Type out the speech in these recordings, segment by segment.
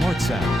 Smart Sound.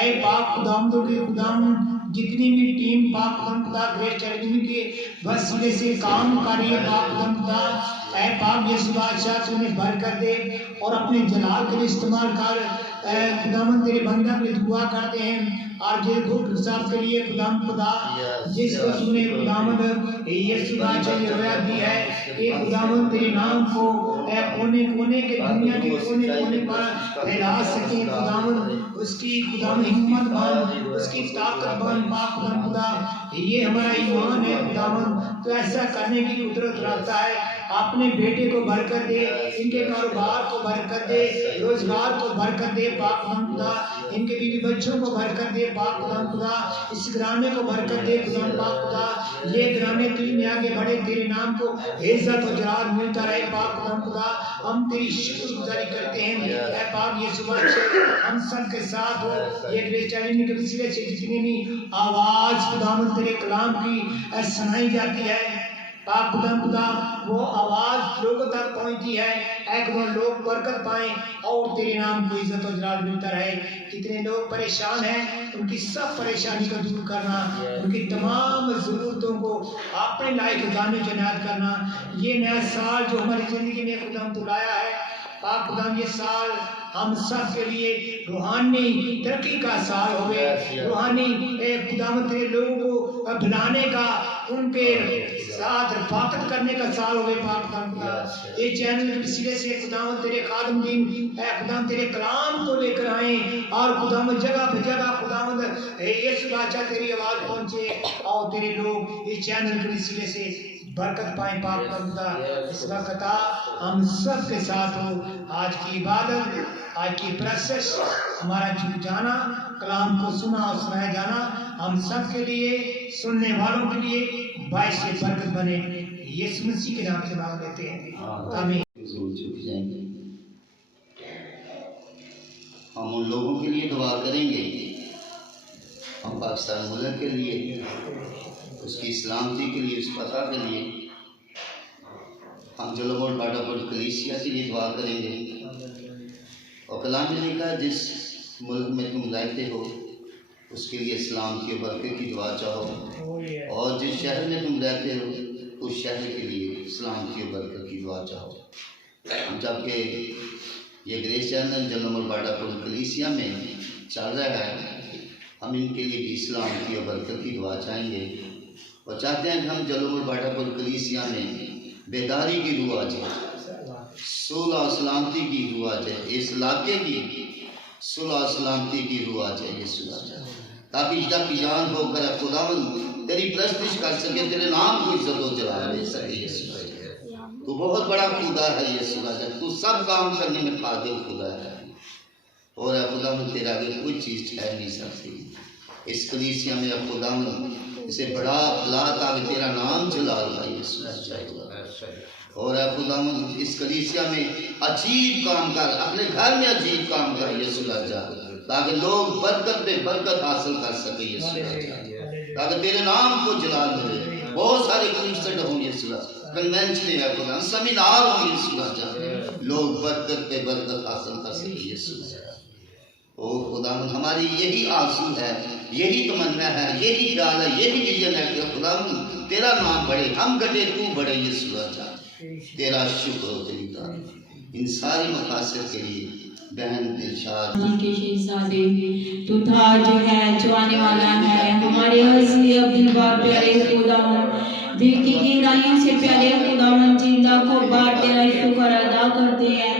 اے پاک خداوندوں کے خداوند جتنی بھی ٹیم پاک خدا گریس چیلنج کے وسیلے سے کام کر رہی ہے پاک خدا، اے پاک یسوع بادشاہ تو انہیں برکت دے اور اپنے جلال کے لیے استعمال کر۔ اے خداوند تیرے بندہ کے لیے دعا کرتے ہیں اور جے گھر صاحب کے لیے خدا جس کو تو نے خداوند یسوع بادشاہ نے روایت دی ہے کہ خداوند تیرے نام کو اے کونے کونے کے دنیا کے کونے کونے پر پھیلا سکے خداوند، اس کی خداوند ہمت بن، اس کی طاقت بن پاک خدا، یہ ہمارا ایمان ہے خداوند، تو ایسا کرنے کی قدرت رکھتا ہے۔ اپنے بیٹے کو برکت دے، ان کے کاروبار کو برکت دے، روزگار کو برکت دے پاک خدا، ان کے بیوی بچوں کو برکت دے پاک خدا، اس گرانے کو برکت دے خدا پاک خدا، یہ گرانے تجھ میں آگے بڑھے، تیرے نام کو عزت و جلال ملتا رہے پاک خدا۔ ہم تیری شکر گزاری کرتے ہیں اے پاک یسوع بادشاہ، ہم سب کے ساتھ ہو، یہ گریس چیلنج کے وسیلے سے جتنی بھی آواز خداوند تیرے کلام کی سنائی جاتی ہے پاک خدا، وہ آواز لوگوں تک پہنچتی ہے، اے خدا لوگ برکت پائیں اور تیرے نام کو عزت و جلال ملتا رہے۔ کتنے لوگ پریشان ہیں، ان کی سب پریشانی کو دور کرنا، ان کی تمام ضرورتوں کو اپنے لائق خزانے سے عنایت کرنا۔ یہ نیا سال جو ہماری زندگی میں خدا تو لایا ہے پاک خدا، یہ سال ہم سب کے لیے روحانی ترقی کا سال ہوئے، روحانی خداوند تیرے لوگوں کو بلانے کا، ان کے ساتھ رفاقت کرنے کا سال ہوئے پاک خدا۔ یہ چینل کے وسیلے سے خداوند تیرے خادم دین اے خداوند تیرے کلام کو لے کر آئیں، اور خداوند جگہ پہ جگہ خداوند یسوع بادشاہ تیری آواز پہنچے اور تیرے لوگ اس چینل کے وسیلے سے برکت پائیں پاک خدا۔ اس وقت ہم سب کے ساتھ ہو، آج کی عبادت، آج کی پرستش، ہمارا جھک جانا، کلام کو سنا اور سنایا جانا ہم سب کے لیے، سننے والوں کے لیے باعث برکت بنے، یسوع مسیح کے نام سے مانگ لیتے ہیں آمین۔ جھک جائیں گے، ہم ان لوگوں کے لیے دعا کریں گے، ہم پاکستان ملک کے لیے، اس کی سلامتی کے لیے، اس فتح کے لیے، ہم جلوہ اور باٹا پور کلیسیا کے لیے دعا کریں گے۔ اور کلام نے لکھا جس ملک میں تم رہتے ہو اس کے لیے سلامتی و برکت کی دعا چاہو، اور جس شہر میں تم رہتے ہو اس شہر کے لیے سلامتی و برکت کی دعا چاہو۔ جبکہ یہ گریس چینل جلوہ اور باٹا پور کلیسیا میں چل رہا ہے، ہم ان کے لیے بھی سلامتی و برکت کی دعا چاہیں گے، اور چاہتے ہیں کہ ہم جلوہ اور باٹا پور کلیسیا میں بیداری کی روح آ جائے، صلح و سلامتی کی روح آ جائے، اس علاقے کی صلح و سلامتی کی روح آ جائے یسوع بادشاہ، تاکہ جب جان ہو کر خداوند تیری پرستش کر سکے، تیرے نام کو عزت و جلال دے سکے یسوع بادشاہ۔ تو بہت بڑا خدا ہے یسوع بادشاہ، تو سب کام کرنے میں قادر خدا ہے، اور اے خداوند تیرے آگے کوئی چیز ٹھہر نہیں سکتی۔ اس کلیسیا میں اے خداوند اسے بڑا بلا تاکہ تیرا نام جلال پائے یسوع بادشاہ، اور اے خداوند اس کلیسیا میں عجیب کام کر، اپنے گھر میں عجیب کام کر یسوع بادشاہ، تاکہ لوگ برکت پہ برکت حاصل کر سکے یسوع بادشاہ، تاکہ تیرے نام کو جلال ملے۔ بہت سارے کنسرٹ ہوں یسوع بادشاہ، کنونشن ہے خدا، سیمینار ہوں یسوع بادشاہ، لوگ برکت پہ برکت حاصل کر سکے یسوع بادشاہ۔ او خداوند ہماری یہی آرزو ہے، یہی تمنا ہے، یہی خیال ہے، یہی ویژن ہے کہ خداوند تیرا نام بڑھے، ہم گھٹے تو بڑھے یسوع بادشاہ۔ تیرا شکر ہو، تیری تعریف، ان ساری مقاصد کے لیے بہن دلشاد کے شہزادے تو تھا جو ہے جو آنے والا ہے، ہمارے عزیز عبدالبار پیارے خداوند، دل کی گہرائیوں سے پیارے خداوند جی لاکھوں بار تیرا شکر ادا کرتے ہیں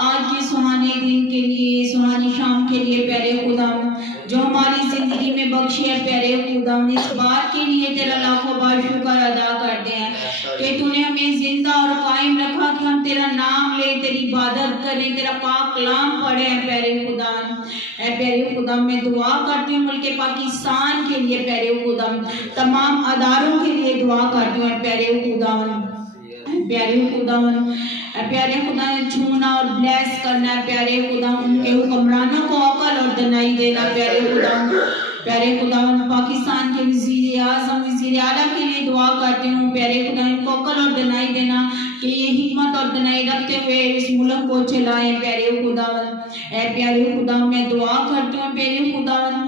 آج کے سہانے دن کے لیے، سہانی شام کے لیے پیارے خداوند جو ہماری زندگی میں بخشی ہے پیارے خداوند، اس بات کے لیے تیرا لاکھوں بار شکر ادا کرتے ہیں کہ تو نے ہمیں زندہ اور قائم رکھا کہ ہم تیرا نام لیں، تیری عبادت کریں، تیرا پاک کلام پڑھیں پیارے خداوند۔ اے پیارے خداوند میں دعا کرتی ہوں ملک پاکستان کے لیے پیارے خداوند، تمام اداروں کے لیے دعا کرتی ہوں پیارے خداوند، پیارے خداوند، پیارے خدا چھونا اور بلیس کرنا ہے پیارے خداوند، ان کے حکمرانوں کو عقل اور دانائی دینا پیارے خداوند، پیارے خداوند پاکستان کے وزیر اعظم وزیر اعلیٰ کے لیے دعا کرتی ہوں پیارے خداوند کو عقل اور دانائی دینا کہ یہ حکمت اور دانائی رکھتے ہوئے اس ملک کو چلائیں پیارے خداوند۔ اے پیارے خداوند میں دعا کرتی ہوں پیارے خداوند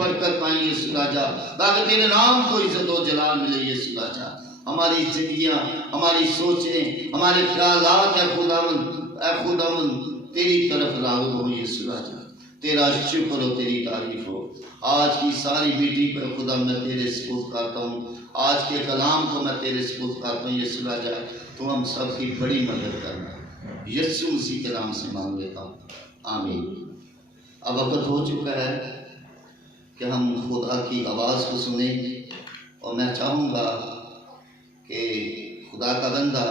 برکت پائیں یسوع راجا، تاکہ تیرے نام کو عزت و جلال ملے یسوع راجا۔ ہماری زندگیاں، ہماری سوچیں، ہمارے خیالات اے خداوند تیری طرف راغب ہو یسوع راجا۔ تیرا شکر ہو، تیری تعریف ہو۔ آج کی ساری میٹنگ پر خدا میں تیرے سپرد کرتا ہوں، آج کے کلام کو میں تیرے سپرد کرتا ہوں یسوع راجا، تو ہم سب کی بڑی مدد کرنا، یسوع مسیح کے نام سے مانگ لیتا ہوں، آمین۔ اب وقت ہو چکا ہے کہ ہم خدا کی آواز کو سنیں، اور میں چاہوں گا کہ خدا کا بندہ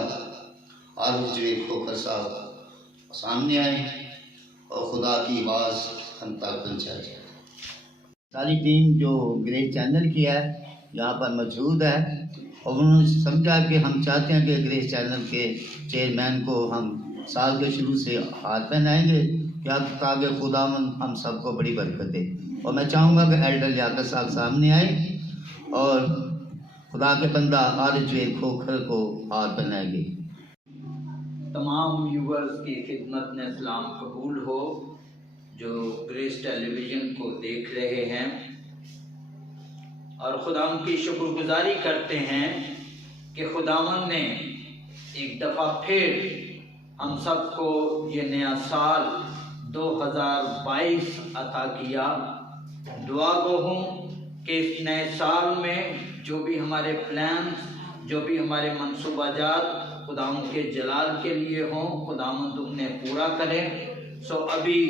عارف جوید کھوکھر صاحب سامنے آئیں اور خدا کی آواز ہم تک پہنچائے۔ ساری ٹیم جو گریس چینل کی ہے یہاں پر موجود ہے، اور انہوں نے سمجھا کہ ہم چاہتے ہیں کہ گریس چینل کے چیئرمین کو ہم سال کے شروع سے ہاتھ پہنائیں گے، کیا تاکہ خداوند ہم سب کو بڑی برکت دے۔ اور میں چاہوں گا کہ ایلڈر لیاقت صاحب سامنے آئیں اور خدا کے بندہ عارف جوید کھوکھر کو ہاتھ پہنائیں گے۔ تمام ویورز کی خدمت میں سلام قبول ہو جو گریس ٹیلی ویژن کو دیکھ رہے ہیں، اور خداوند کی شکر گزاری کرتے ہیں کہ خداوند نے ایک دفعہ پھر ہم سب کو یہ نیا سال 2022 عطا کیا۔ دعا گو ہوں کہ اس نئے سال میں جو بھی ہمارے پلانز، جو بھی ہمارے منصوبہ جات خداوند کے جلال کے لیے ہوں، خداوند انہیں پورا کرے۔ سو ابھی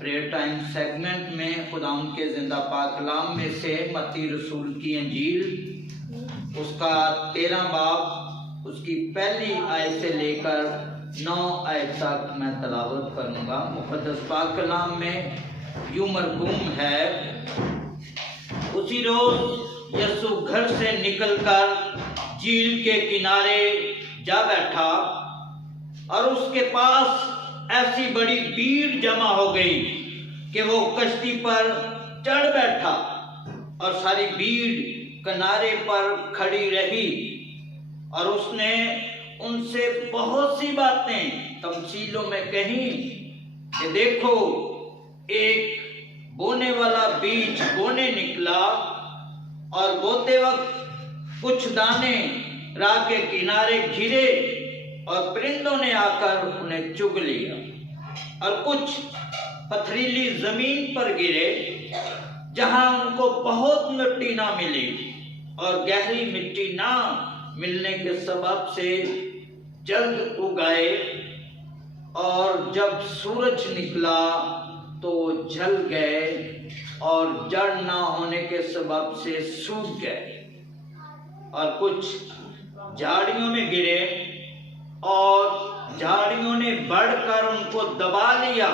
پریئر ٹائم سیگمنٹ میں خداوند کے زندہ پاک کلام میں سے متی رسول کی انجیل اس کا 13 باب اس کی پہلی آیت سے لے کر 9 آیت تک میں تلاوت کروں گا۔ مقدس پاک کلام میں یوں مرقوم ہے، اسی روز یسوع گھر سے نکل کر جھیل کے کنارے جا بیٹھا، اور اس کے پاس ایسی بڑی بھیڑ جمع ہو گئی کہ وہ کشتی پر چڑھ بیٹھا، اور ساری بھیڑ کنارے پر کھڑی رہی، اور اس نے ان سے بہت سی باتیں تمثیلوں میں کہیں کہ دیکھو ایک بونے والا بیج بونے نکلا، اور بوتے وقت کچھ دانے راہ کے کنارے گرے اور پرندوں نے آ کر انہیں چگ لیا، اور کچھ پتھریلی زمین پر گرے جہاں ان کو بہت مٹی نہ ملی، اور گہری مٹی نہ ملنے کے سبب سے جلد اگائے، اور جب سورج نکلا تو جل گئے، اور جڑ نہ ہونے کے سبب سے سوکھ گئے، اور کچھ جھاڑیوں میں گرے اور جھاڑیوں نے بڑھ کر ان کو دبا لیا،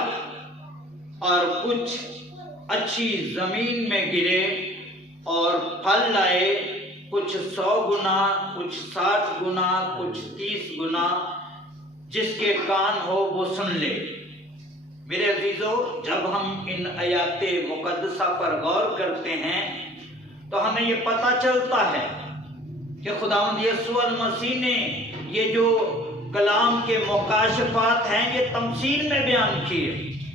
اور کچھ اچھی زمین میں گرے اور پھل لائے، کچھ 100 گنا، کچھ 60 گنا، کچھ 30 گنا، جس کے کان ہو وہ سن لے۔ میرے عزیزو، جب ہم ان آیات مقدسہ پر غور کرتے ہیں تو ہمیں یہ پتہ چلتا ہے کہ خداوند یسوع المسیح نے یہ جو کلام کے مکاشفات ہیں یہ تمثیل میں بیان کیے،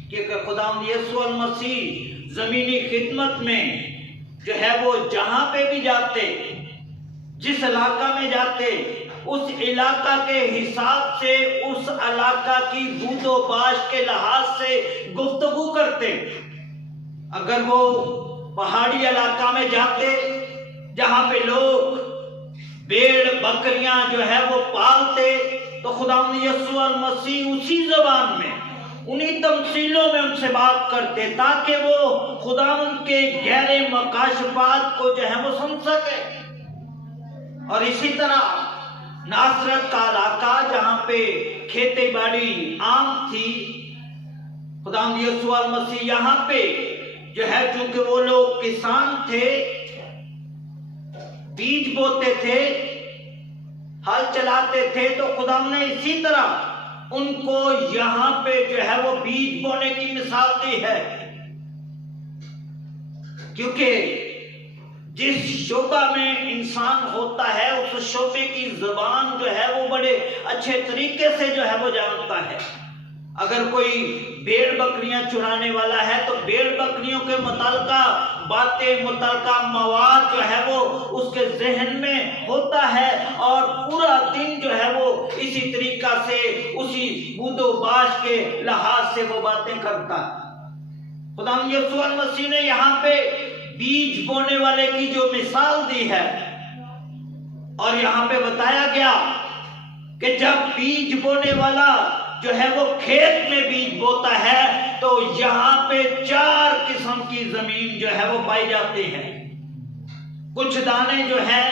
کیونکہ خداوند یسوع المسیح زمینی خدمت میں جو ہے وہ جہاں پہ بھی جاتے، جس علاقہ میں جاتے، اس علاقہ کے حساب سے، اس علاقہ کی بود و باش کے لحاظ سے گفتگو کرتے۔ اگر وہ پہاڑی علاقہ میں جاتے جہاں پہ لوگ بیڑ بکریاں جو ہے وہ پالتے، تو خداوند یسوع المسیح اسی زبان میں، انہی تمثیلوں میں ان سے بات کرتے تاکہ وہ خداوند کے گہرے مکاشفات کو جو ہے وہ سن سکے۔ اور اسی طرح ناصرت کا علاقہ جہاں پہ کھیتی باڑی عام تھی، خداوند یسوع المسیح یہاں پہ جو ہے چونکہ وہ لوگ کسان تھے، بیج بوتے تھے، ہل چلاتے تھے، تو خداوند نے اسی طرح ان کو یہاں پہ جو ہے وہ بیج بونے کی مثال دی ہے، کیونکہ جس شعبہ میں انسان ہوتا ہے اس شعبے کی زبان جو ہے وہ بڑے اچھے طریقے سے جو ہے وہ جانتا ہے۔ اگر کوئی بھیڑ بکریاں چرانے والا ہے تو بھیڑ بکریوں کے متعلقہ باتیں، متعلقہ مواد جو ہے وہ اس کے ذہن میں ہوتا ہے، اور پورا دن جو ہے وہ اسی طریقہ سے اسی بود و باش کے لحاظ سے وہ باتیں کرتا ہے۔ خدا یسوع المسیح نے یہاں پہ بیج بونے والے کی جو مثال دی ہے، اور یہاں پہ بتایا گیا کہ جب بیج بونے والا جو ہے وہ کھیت میں بیج بوتا ہے تو یہاں پہ 4 قسم کی زمین جو ہے وہ پائی جاتی ہے۔ کچھ دانے جو ہیں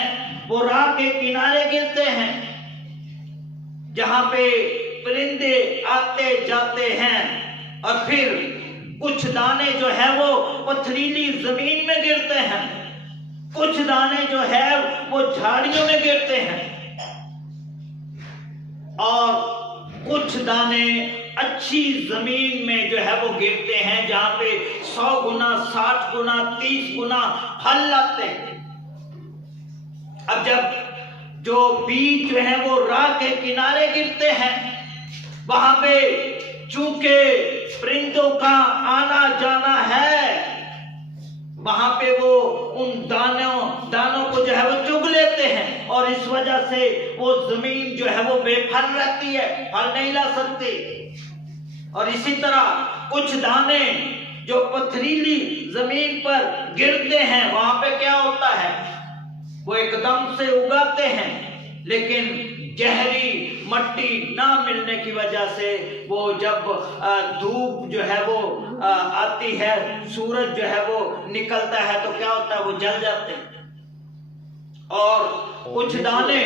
وہ راہ کے کنارے گرتے ہیں، جہاں پہ پرندے آتے جاتے ہیں، اور پھر کچھ دانے جو ہے وہ پتھریلی زمین میں گرتے ہیں، کچھ دانے جو ہے وہ جھاڑیوں میں گرتے ہیں، اور کچھ دانے اچھی زمین میں جو ہے وہ گرتے ہیں، جہاں پہ 100 گنا 60 گنا 30 گنا پھل لاتے ہیں۔ اب جب جو بیج جو ہے وہ راہ کے کنارے گرتے ہیں، وہاں پہ چونکہ پرندوں کا آنا جانا ہے، وہاں پہ وہ ان دانوں کو جو ہے وہ چگ لیتے ہیں، اور اس وجہ سے وہ زمین جو ہے وہ بے پھل رہتی ہے، پھل نہیں لا سکتی۔ اور اسی طرح کچھ دانے جو پتھریلی زمین پر گرتے ہیں، وہاں پہ کیا ہوتا ہے، وہ ایک دم سے اگاتے ہیں، لیکن گہری مٹی نہ ملنے کی وجہ سے وہ جب دھوپ جو ہے وہ آتی ہے، سورج جو ہے وہ نکلتا ہے تو کیا ہوتا ہے، وہ جل جاتے ہیں۔ اور کچھ دانے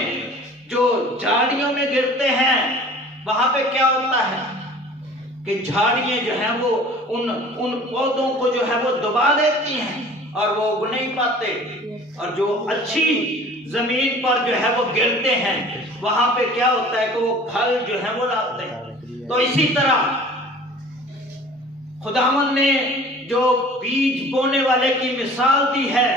جو جھاڑیوں میں گرتے ہیں، وہاں پہ کیا ہوتا ہے کہ جھاڑیاں جو ہیں وہ ان پودوں کو جو ہے وہ دبا دیتی ہیں، اور وہ اگ نہیں پاتے، اور جو اچھی زمین پر جو ہے وہ گرتے ہیں، وہاں پہ کیا ہوتا ہے کہ وہ پھل جو ہے وہ لاتے ہیں۔ تو اسی طرح خداوند نے جو بیج بونے والے کی مثال دی ہے،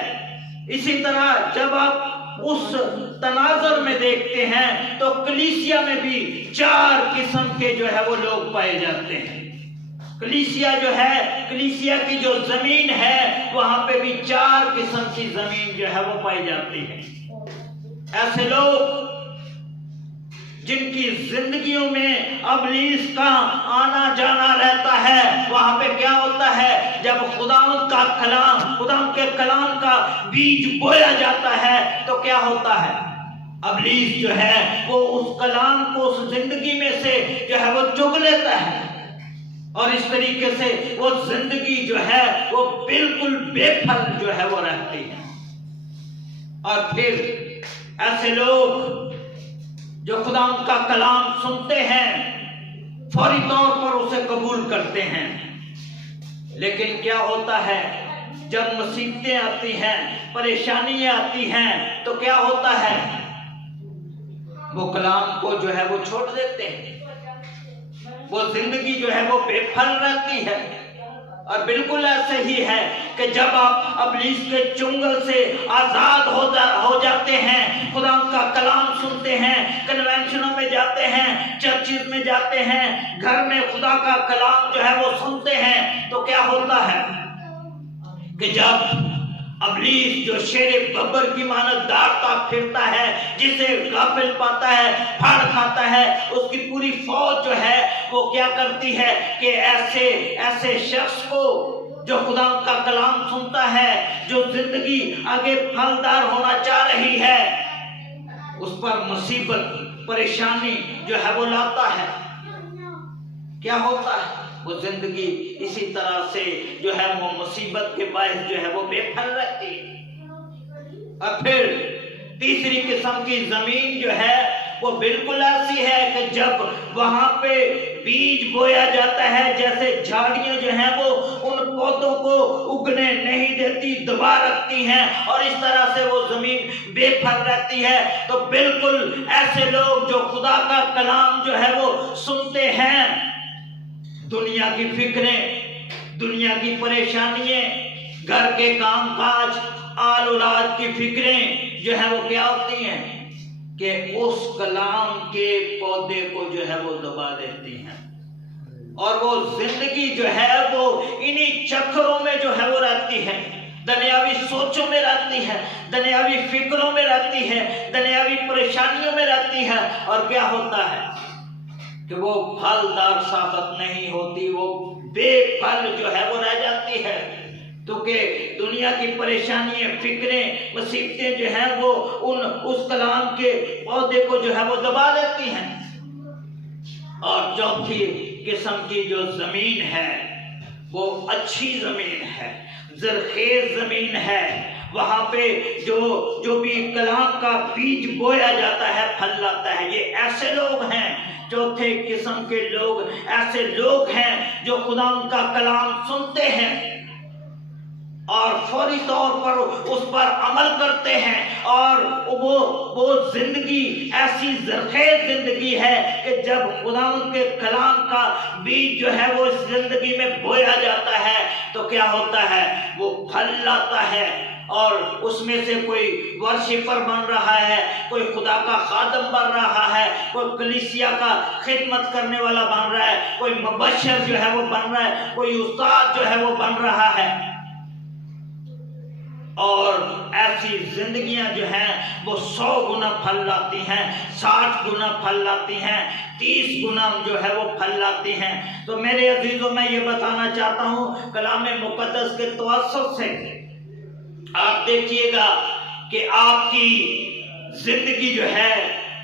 اسی طرح جب آپ اس تناظر میں دیکھتے ہیں تو کلیسیا میں بھی 4 قسم کے جو ہے وہ لوگ پائے جاتے ہیں۔ کلیسیا جو ہے، کلیسیا کی جو زمین ہے، وہاں پہ بھی 4 قسم کی زمین جو ہے وہ پائی جاتی ہے۔ ایسے لوگ جن کی زندگیوں میں ابلیس کا آنا جانا رہتا ہے، وہاں پہ کیا ہوتا ہے، جب خداوند کا کلام، خداوند کے کلام کا بیج بویا جاتا ہے تو کیا ہوتا ہے، ابلیس جو ہے وہ اس کلام کو اس زندگی میں سے جو ہے وہ چگ لیتا ہے، اور اس طریقے سے وہ زندگی جو ہے وہ بالکل بے پھل جو ہے وہ رہتی ہے۔ اور پھر ایسے لوگ جو خدا کا کلام سنتے ہیں، فوری طور پر اسے قبول کرتے ہیں، لیکن کیا ہوتا ہے، جب مصیبتیں آتی ہیں، پریشانیاں آتی ہیں تو کیا ہوتا ہے، وہ کلام کو جو ہے وہ چھوڑ دیتے ہیں، وہ زندگی جو ہے وہ بے پھل رہتی ہے۔ اور بالکل ایسے ہی ہے کہ جب آپ ابلیس کے چنگل سے آزاد ہو جاتے ہیں، خدا کا کلام سنتے ہیں، کنونشنوں میں جاتے ہیں، چرچز میں جاتے ہیں، گھر میں خدا کا کلام جو ہے وہ سنتے ہیں، تو کیا ہوتا ہے کہ جب ابلیس جو شیر ببر کی مانند داڑتا پھرتا ہے، جسے غافل پاتا ہے، پھاڑ کھاتا ہے، اس کی پوری فوج جو ہے وہ کیا کرتی ہے کہ ایسے شخص کو جو خدا کا کلام سنتا ہے، جو زندگی آگے پھلدار ہونا چاہ رہی ہے، اس پر مصیبت پریشانی جو ہے وہ لاتا ہے۔ کیا ہوتا ہے، وہ زندگی اسی طرح سے جو ہے وہ مصیبت کے باعث جو ہے وہ بے پھل رہتی ہے۔ اور پھر تیسری قسم کی زمین جو ہے وہ بالکل ایسی ہے کہ جب وہاں پہ بیج بویا جاتا ہے، جیسے جھاڑیاں جو ہیں وہ ان پودوں کو اگنے نہیں دیتی، دبا رکھتی ہیں، اور اس طرح سے وہ زمین بے پھل رہتی ہے، تو بالکل ایسے لوگ جو خدا کا کلام جو ہے وہ سنتے ہیں، دنیا کی فکریں، دنیا کی پریشانیاں، گھر کے کام کاج، آل اولاد کی فکریں جو ہے وہ کیا ہوتی ہیں کہ اس کلام کے پودے کو جو ہے وہ دبا دیتی ہیں، اور وہ زندگی جو ہے وہ انہی چکروں میں جو ہے وہ رہتی ہے، دنیاوی سوچوں میں رہتی ہے، دنیاوی فکروں میں رہتی ہے، دنیاوی پریشانیوں میں رہتی ہے، اور کیا ہوتا ہے کہ وہ پھلدار ثابت نہیں ہوتی، وہ بے پھل جو ہے وہ رہ جاتی ہے، کیونکہ دنیا کی پریشانیاں، فکریں، مصیبتیں جو ہیں وہ اس کلام کے پودے کو جو ہے وہ دبا لیتی ہیں۔ اور چوتھی قسم کی جو زمین ہے وہ اچھی زمین ہے، زرخیز زمین ہے، وہاں پہ جو بھی کلام کا بیج بویا جاتا ہے پھل لاتا ہے۔ یہ ایسے لوگ ہیں، چوتھے قسم کے لوگ ایسے لوگ ہیں جو خدا کا کلام سنتے ہیں اور فوری طور پر اس پر عمل کرتے ہیں، اور وہ زندگی ایسی زرخیز زندگی ہے کہ جب خداوند کے کلام کا بیج جو ہے وہ اس زندگی میں بویا جاتا ہے تو کیا ہوتا ہے، وہ پھل لاتا ہے، اور اس میں سے کوئی ورشپر بن رہا ہے، کوئی خدا کا خادم بن رہا ہے، کوئی کلیسیا کا خدمت کرنے والا بن رہا ہے، کوئی مبشر جو ہے وہ بن رہا ہے، کوئی استاد جو ہے وہ بن رہا ہے۔ اور ایسی زندگیاں جو ہیں وہ 100 گنا پھل لاتی ہیں، 60 گنا پھل لاتی ہیں، 30 گنا جو ہے وہ پھل لاتی ہیں۔ تو میرے عزیزوں، میں یہ بتانا چاہتا ہوں کلام مقدس کے توسط سے آپ دیکھیے گا کہ آپ کی زندگی جو ہے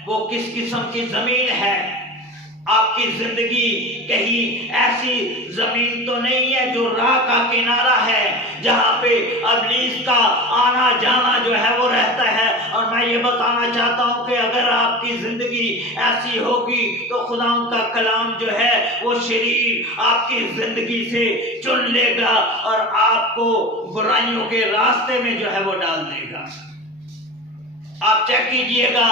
وہ کس قسم کی زمین ہے۔ آپ کی زندگی کہیں ایسی زمین تو نہیں ہے جو راہ کا کنارہ ہے، جہاں پہ ابلیس کا آنا جانا جو ہے وہ رہتا ہے۔ اور میں یہ بتانا چاہتا ہوں کہ اگر آپ کی زندگی ایسی ہوگی تو خدا کا کلام جو ہے وہ شریر آپ کی زندگی سے چن لے گا اور آپ کو برائیوں کے راستے میں جو ہے وہ ڈال دے گا۔ آپ چیک کیجئے گا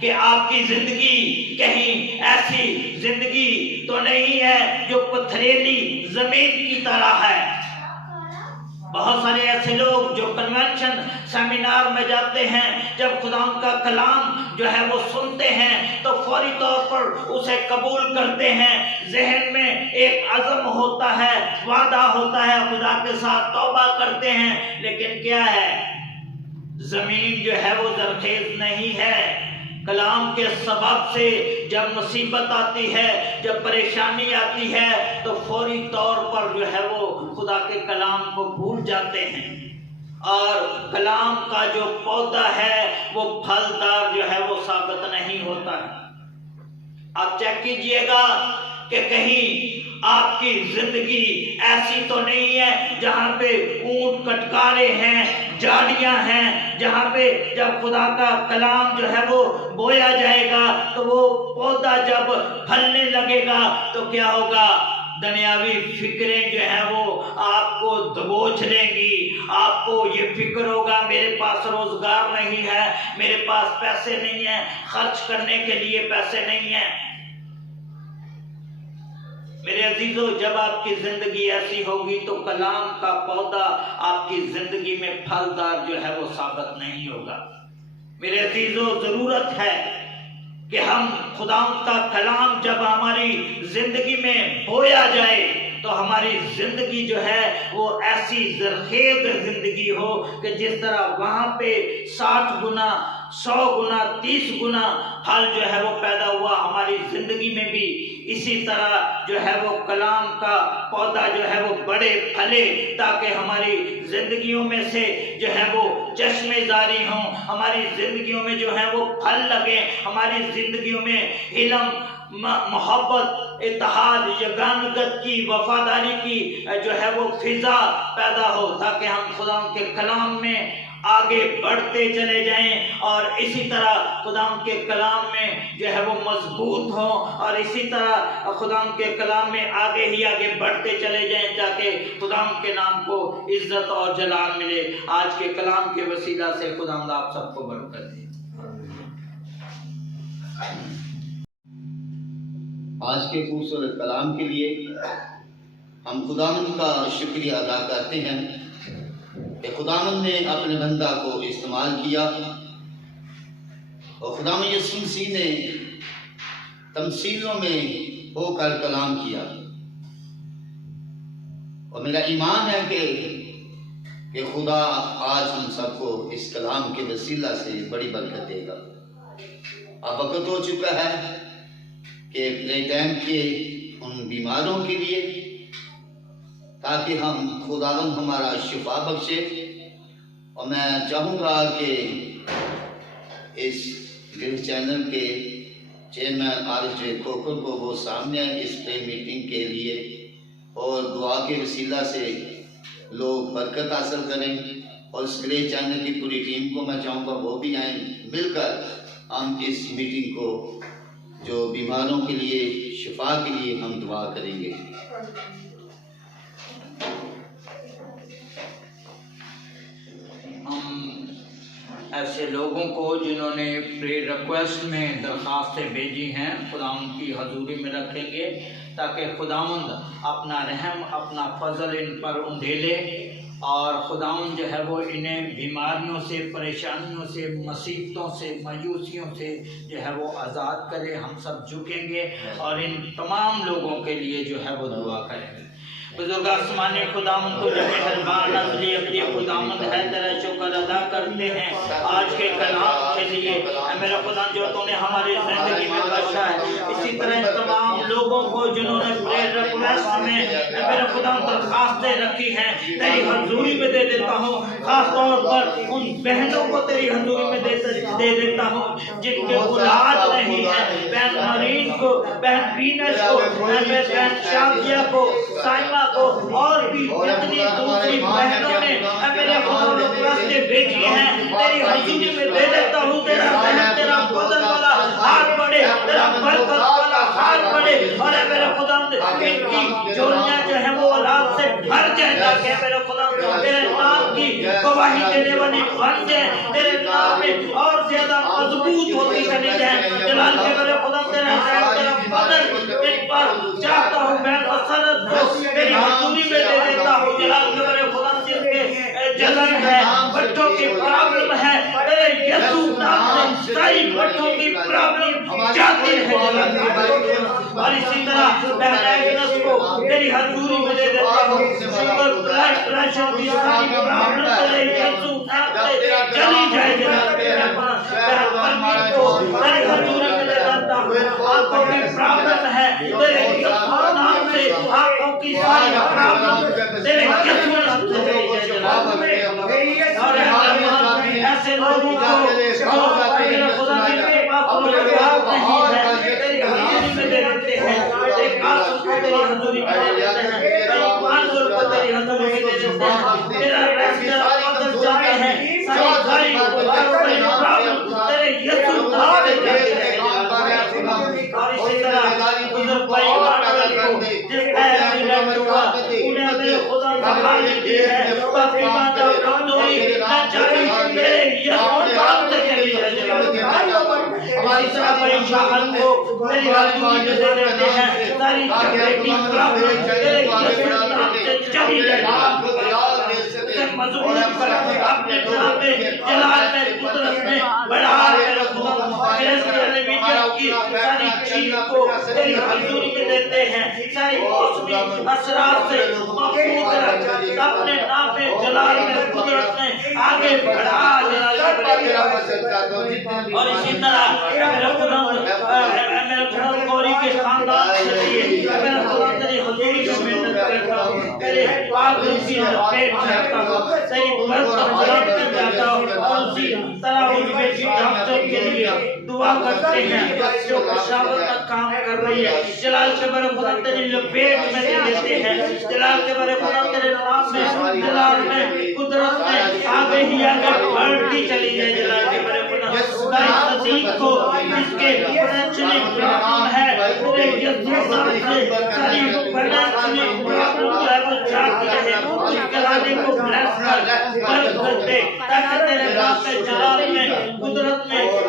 کہ آپ کی زندگی کہیں ایسی زندگی تو نہیں ہے جو پتھریلی زمین کی طرح ہے۔ بہت سارے ایسے لوگ جو کنونشن سیمینار میں جاتے ہیں، جب خدا کا کلام جو ہے وہ سنتے ہیں تو فوری طور پر اسے قبول کرتے ہیں، ذہن میں ایک عزم ہوتا ہے، وعدہ ہوتا ہے، خدا کے ساتھ توبہ کرتے ہیں، لیکن کیا ہے، زمین جو ہے وہ زرخیز نہیں ہے۔ کلام کے سبب سے جب مصیبت آتی ہے، جب پریشانی آتی ہے تو فوری طور پر جو ہے وہ خدا کے کلام کو بھول جاتے ہیں، اور کلام کا جو پودا ہے وہ پھلدار جو ہے وہ ثابت نہیں ہوتا ہے۔ آپ چیک کیجئے گا کہ کہیں آپ کی زندگی ایسی تو نہیں ہے جہاں پہ اونٹ کٹکارے ہیں، جھاڑیاں ہیں، جہاں پہ جب خدا کا کلام جو ہے وہ بویا جائے گا تو وہ پودا جب پھلنے لگے گا تو کیا ہوگا، دنیاوی فکریں جو ہیں وہ آپ کو دبوچ لیں گی۔ آپ کو یہ فکر ہوگا میرے پاس روزگار نہیں ہے، میرے پاس پیسے نہیں ہیں، خرچ کرنے کے لیے پیسے نہیں ہیں۔ میرے عزیزو، جب آپ کی زندگی ایسی ہوگی تو کلام کا پودا آپ کی زندگی میں پھلدار جو ہے وہ ثابت نہیں ہوگا۔ میرے عزیزو، ضرورت ہے کہ ہم خدا کا کلام جب ہماری زندگی میں بویا جائے تو ہماری زندگی جو ہے وہ ایسی زرخیز زندگی ہو کہ جس طرح وہاں پہ 60 گنا، 100 گنا، 30 گنا پھل جو ہے وہ پیدا ہوا، ہماری زندگی میں بھی اسی طرح جو ہے وہ کلام کا پودا جو ہے وہ بڑے پھلے، تاکہ ہماری زندگیوں میں سے جو ہے وہ چشمے جاری ہوں، ہماری زندگیوں میں جو ہے وہ پھل لگے، ہماری زندگیوں میں علم، محبت، اتحاد، یگانگت کی، وفاداری کی جو ہے وہ فضا پیدا ہو، تاکہ ہم خدا کے کلام میں آگے بڑھتے چلے جائیں، اور اسی طرح خدا کے کلام میں جو ہے وہ مضبوط ہوں، اور اسی طرح خدا کے کلام میں آگے ہی آگے بڑھتے چلے جائیں، تاکہ خدا کے نام کو عزت اور جلال ملے۔ آج کے کلام کے وسیلہ سے خدا آپ سب کو برکت دے۔ آج کے خوبصورت کلام کے لیے ہم خداوند کا شکریہ ادا کرتے ہیں کہ خداوند نے اپنے بندہ کو استعمال کیا، اور خداوند یسوع مسیح نے تمثیلوں میں ہو کر کلام کیا، اور میرا ایمان ہے کہ خدا آج ہم سب کو اس کلام کے وسیلہ سے بڑی برکت دے گا۔ اب وقت ہو چکا ہے کہ پلے ٹائم کے ان بیماروں کے لیے، تاکہ خداوند ہمارا شفا بخشے، اور میں چاہوں گا کہ اس گریس چینل کے چیئرمین عارف جے کھوکھر کو وہ سامنے اس پرے میٹنگ کے لیے اور دعا کے وسیلہ سے لوگ برکت حاصل کریں، اور اس گریس چینل کی پوری ٹیم کو میں چاہوں گا وہ بھی آئیں، مل کر ہم اس میٹنگ کو جو بیماروں کے لیے شفا کے لیے ہم دعا کریں گے۔ ہم ایسے لوگوں کو جنہوں نے پریئر ریکویسٹ میں درخواستیں بھیجی ہیں خداوند کی حضوری میں رکھیں گے، تاکہ خداوند اپنا رحم اپنا فضل ان پر اندھیلے، اور خداوند جو ہے وہ انہیں بیماریوں سے، پریشانیوں سے، مصیبتوں سے، مایوسیوں سے جو ہے وہ آزاد کرے۔ ہم سب جھکیں گے اور ان تمام لوگوں کے لیے جو ہے وہ دعا کریں گے۔ بزرگ آسمانی خداوند تو جو مہربان ازلی ابدی خداوند ہے، تیرا شکر ادا کرتے ہیں آج کے کلام کے لیے۔ اے میرا خدا جو تو نے ہماری زندگی میں بخشا ہے، اسی طرح تمام لوگوں کو جنہوں نے پریئر ریکویسٹ میں اے میرا خدا درخواستیں رکھی ہیں تیری حضوری میں دے دیتا ہوں۔ خاص طور پر ان بہنوں کو تیری حضوری میں دے دیتا ہوں جن کے اولاد نہیں ہے، بہن مرین کو، بہن بینش کو، بہن شادیہ کو، سائمہ کو، اور بھی جتنی دوسری بہنوں نے میرے خدا راستے بھیجی ہیں تیری حضوری میں دے دیتا ہوں۔ تیرا رحم، تیرا فضل والا ہاتھ بڑھے، تیرا برکت والا ہاتھ بڑھے، اور اے میرے خدا ان کی جوڑیاں جو ہیں وہ اولاد سے بھر جائیں، تاکہ میرے خدا تیرے نام کی گواہی دینے والی بن جائیں، تیرے نام میں اور زیادہ مضبوط ہوتی چلی جائیں۔ جلال کے میرے خدا تیرا رحم، تیرا فضل ان پر چاہتا ہوں، میں مسرت کو تیری حضوری میں دے دیتا ہوں۔ جلال کے میرے خدا جس کے جلن ہے، بچوں کی پرابلم ہے، تیرے یسوع نام سے ساری بچوں کی پرابلم جاتی ہے جلال کے میرے خدا۔ اور اسی طرح بہن ایگنس کو تیری حضوری میں دے دیتا ہوں، شوگر بلڈ پریشر کی ساری پرابلم تیرے یسوع نام سے چلی جائے جلال کے میرے خدا۔ بہن پرمین کو تیری حضوری میں دے دیتا ہوں، آنکھوں کی پرابلم ہے، تیرے یسوع نام سے آنکھوں کی ساری پرابلم تیرے یسوع نام سے چلی جائے جلال کے میرے خدا۔ اور ایسے لوگوں کو جو میرے خدا جن کے پاس روزگار نہیں ہے تیری حضوری میں دے دیتے ہیں، ایک آسف کو تیری حضوری میں دے دیتے ہیں، ایک معذور کو تیری حضوری میں دے دیتے ہیں، تیرا رحم تیرا فضل چاہتے ہیں، ساری پرابلم تیرے یسوع نام سے چلی جائے۔ اور اسی طرح بزرگ بھائی مانویل کو جس کا ایکسیڈنٹ ہوا انہیں میرے خدا سنبھال دی ہے، تقریباً اور کمزوری نہ چاہیے تیرے یسوع نام سے چلی جائے۔ ہماری طرح بھائی شاہد کو تیری حضوری میں دے دیتے ہیں، ساری جھگڑے کی پرابلم تیرے یسوع نام سے چلی جائے۔ مضبوط کر اپنے نام میں، جلال میں، قدرت میں بڑھا میرے خدا۔ کی ساری چیز کو تیری حضوری میں دیتے ہیں، ساری موسمی اثرات سے محفوظ رکھ، اپنے نام میں، جلال میں، قدرت میں آگے بڑھا جلال میں۔ اور اسی طرح میرے خدا گوری کے خاندان کے لیے میرے خدا تیری حضوری میں محنت کرتا ہوں، تیرے پاک روزی پیٹ چاہتا ہوں، تیری برکت جانتے چاہتا ہوں، اور اسی طرح ان بیٹی ڈاکٹر کے لیے دعا کرتے ہیں جو بشارت کا کام کر رہی ہے۔ جلال کے بڑے خدا تیری لپیٹ میں دے دیتے ہیں، جلال کے بڑے خدا تیرے نام میں، جلال میں، قدرت میں آگے ہی آگے بڑھتی چلی جائے۔ جلال کے بڑے خدا دائی نزیب کو اس کے فائنینشلی پرابلم ہے، تیرے یسوع نام سے ساری فائنینشلی پرابلم ہے وہ جاتی ہے، اس کلانے کو بلیس کر برکت دے، تاکہ تیرے نام میں، جلال میں، قدرت میں